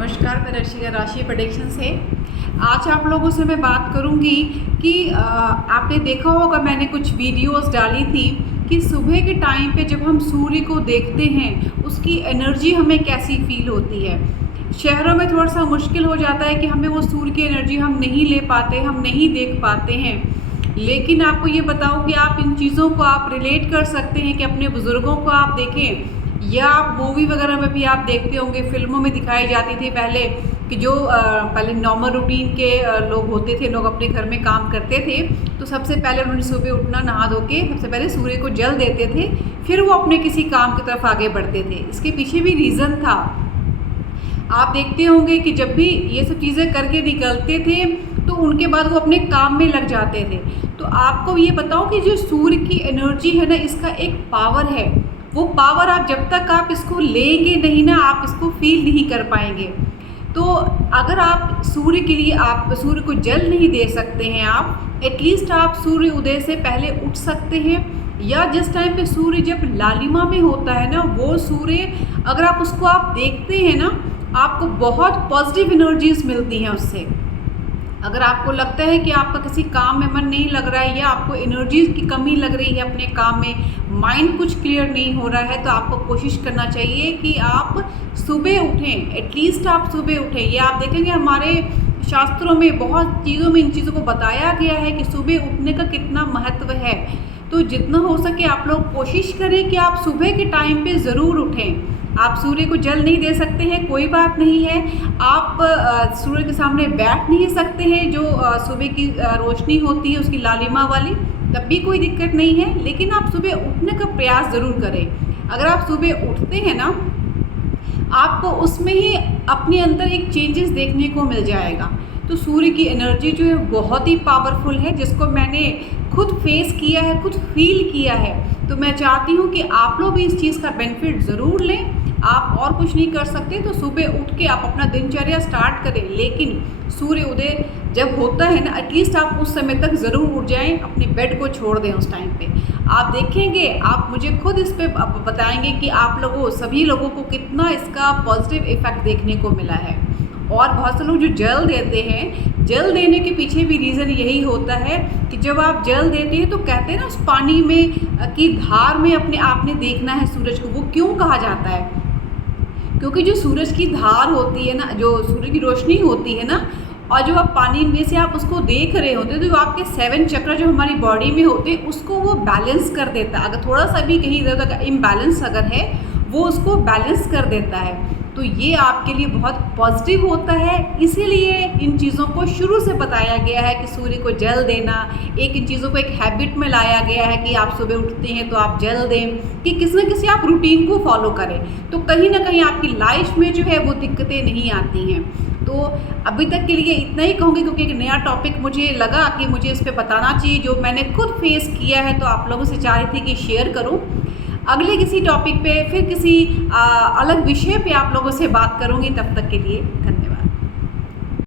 नमस्कार, मैं रशिका राशि प्रेडिक्शन से। आज आप लोगों से मैं बात करूंगी कि आपने देखा होगा मैंने कुछ वीडियोस डाली थी कि सुबह के टाइम पे जब हम सूर्य को देखते हैं उसकी एनर्जी हमें कैसी फील होती है। शहरों में थोड़ा सा मुश्किल हो जाता है कि हमें वो सूर्य की एनर्जी हम नहीं ले पाते, हम नहीं देख पाते हैं। लेकिन आपको ये बताऊं कि आप इन चीज़ों को आप रिलेट कर सकते हैं कि अपने बुज़ुर्गों को आप देखें या आप मूवी वगैरह में भी आप देखते होंगे, फिल्मों में दिखाई जाती थी पहले कि जो पहले नॉर्मल रूटीन के लोग होते थे, लोग अपने घर में काम करते थे तो सबसे पहले उन्होंने सुबह उठना, नहा धो के सबसे पहले सूर्य को जल देते थे, फिर वो अपने किसी काम की तरफ आगे बढ़ते थे। इसके पीछे भी रीज़न था। आप देखते होंगे कि जब भी ये सब चीज़ें करके निकलते थे तो उनके बाद वो अपने काम में लग जाते थे। तो आपको ये बताओ कि जो सूर्य की एनर्जी है ना, इसका एक पावर है। वो पावर आप जब तक आप इसको लेंगे नहीं ना, आप इसको फील नहीं कर पाएंगे। तो अगर आप सूर्य के लिए आप सूर्य को जल नहीं दे सकते हैं, आप एटलीस्ट आप सूर्य उदय से पहले उठ सकते हैं, या जिस टाइम पे सूर्य जब लालिमा में होता है ना, वो सूर्य अगर आप उसको आप देखते हैं ना, आपको बहुत पॉजिटिव एनर्जीज मिलती हैं उससे। अगर आपको लगता है कि आपका किसी काम में मन नहीं लग रहा है या आपको एनर्जी की कमी लग रही है अपने काम में, माइंड कुछ क्लियर नहीं हो रहा है, तो आपको कोशिश करना चाहिए कि आप सुबह उठें। एटलीस्ट आप सुबह उठें। ये आप देखेंगे हमारे शास्त्रों में बहुत चीज़ों में इन चीज़ों को बताया गया है कि सुबह उठने का कितना महत्व है। तो जितना हो सके आप लोग कोशिश करें कि आप सुबह के टाइम पे ज़रूर उठें। आप सूर्य को जल नहीं दे सकते हैं, कोई बात नहीं है। आप सूर्य के सामने बैठ नहीं सकते हैं, जो सुबह की रोशनी होती है उसकी लालिमा वाली, तब भी कोई दिक्कत नहीं है। लेकिन आप सुबह उठने का प्रयास ज़रूर करें। अगर आप सुबह उठते हैं ना, आपको उसमें ही अपने अंदर एक चेंजेस देखने को मिल जाएगा। तो सूर्य की एनर्जी जो है बहुत ही पावरफुल है, जिसको मैंने खुद फेस किया है, खुद फील किया है। तो मैं चाहती हूँ कि आप लोग भी इस चीज़ का बेनिफिट ज़रूर लें। आप और कुछ नहीं कर सकते तो सुबह उठ के आप अपना दिनचर्या स्टार्ट करें, लेकिन सूर्य उदय जब होता है ना, एटलीस्ट आप उस समय तक ज़रूर उठ जाएं, अपने बेड को छोड़ दें उस टाइम पे। आप देखेंगे, आप मुझे खुद इस पे बताएंगे कि आप लोगों सभी लोगों को कितना इसका पॉजिटिव इफेक्ट देखने को मिला है। और बहुत से लोग जो जल देते हैं, जल देने के पीछे भी रीज़न यही होता है कि जब आप जल देते हैं तो कहते हैं ना, उस पानी में की धार में अपने आपने देखना है सूरज को। वो क्यों कहा जाता है? क्योंकि जो सूरज की धार होती है ना, जो सूरज की रोशनी होती है ना, और जो आप पानी में से आप उसको देख रहे होते हैं, तो आपके 7 चक्र जो हमारी बॉडी में होते हैं उसको वो बैलेंस कर देता है। अगर थोड़ा सा भी कहीं इधर उधर इम्बैलेंस अगर है, वो उसको बैलेंस कर देता है। तो ये आपके लिए बहुत पॉजिटिव होता है। इसीलिए इन चीज़ों को शुरू से बताया गया है कि सूर्य को जल देना, इन चीज़ों को एक हैबिट में लाया गया है कि आप सुबह उठते हैं तो आप जल दें, कि किसी न किसी आप रूटीन को फॉलो करें, तो कहीं ना कहीं आपकी लाइफ में जो है वो दिक्कतें नहीं आती हैं। तो अभी तक के लिए इतना ही कहूँगी, क्योंकि एक नया टॉपिक मुझे लगा कि मुझे इस पर बताना चाहिए, जो मैंने खुद फेस किया है, तो आप लोगों से चाह रही थी कि शेयर करूँ। अगले किसी टॉपिक पे फिर किसी अलग विषय पे आप लोगों से बात करूँगी। तब तक के लिए धन्यवाद।